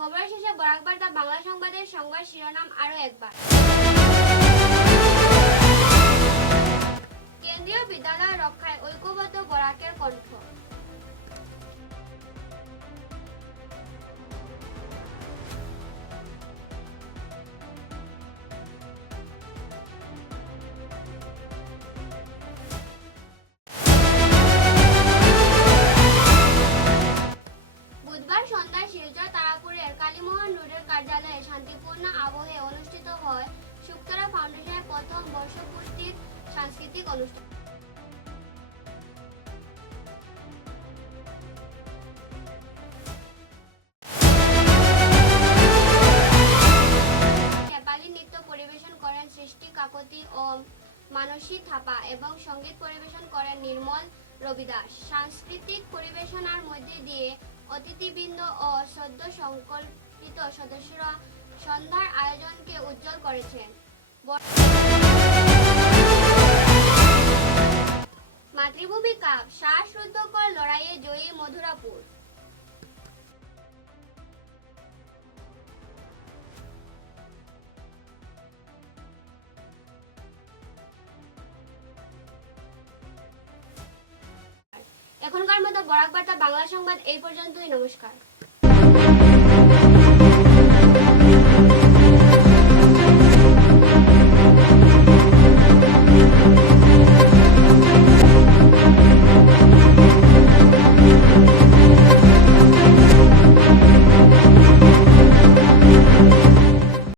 খবরের শেষে বরাক বার্তা বাংলা সংবাদের সংবাদ শিরোনাম আরো একবার। কেন্দ্রীয় বিদ্যালয় রক্ষায় ঐক্যবদ্ধ বরাকের কণ্ঠ। বুধবার সন্ধ্যায় শিলচর তারাপুরের কালীমোহন রোডের কার্যালয়ে শান্তিপূর্ণ আবহে অনুষ্ঠিত হয় শুকতারা ফাউন্ডেশনের প্রথম বর্ষপূর্তির সাংস্কৃতিক অনুষ্ঠান। নেপালি নৃত্য পরিবেশন করেন সৃষ্টি কাকতি ও মানসী থাপা এবং সঙ্গীত পরিবেশন করেন নির্মল রবিদাস। সাংস্কৃতিক পরিবেশনার মধ্যে দিয়ে অতিথিবৃন্দ ও সদ্য সংকল্পিত সদস্যরা সন্ধ্যার আয়োজনকে উজ্জ্বল করেছেন। মাতৃভূমি কাপ শ্বাসরুদ্ধকর লড়াইয়ে জয়ী মধুরাপুর। এখনকার মতো বরাক বার্তা বাংলা সংবাদ এই পর্যন্তই। নমস্কার।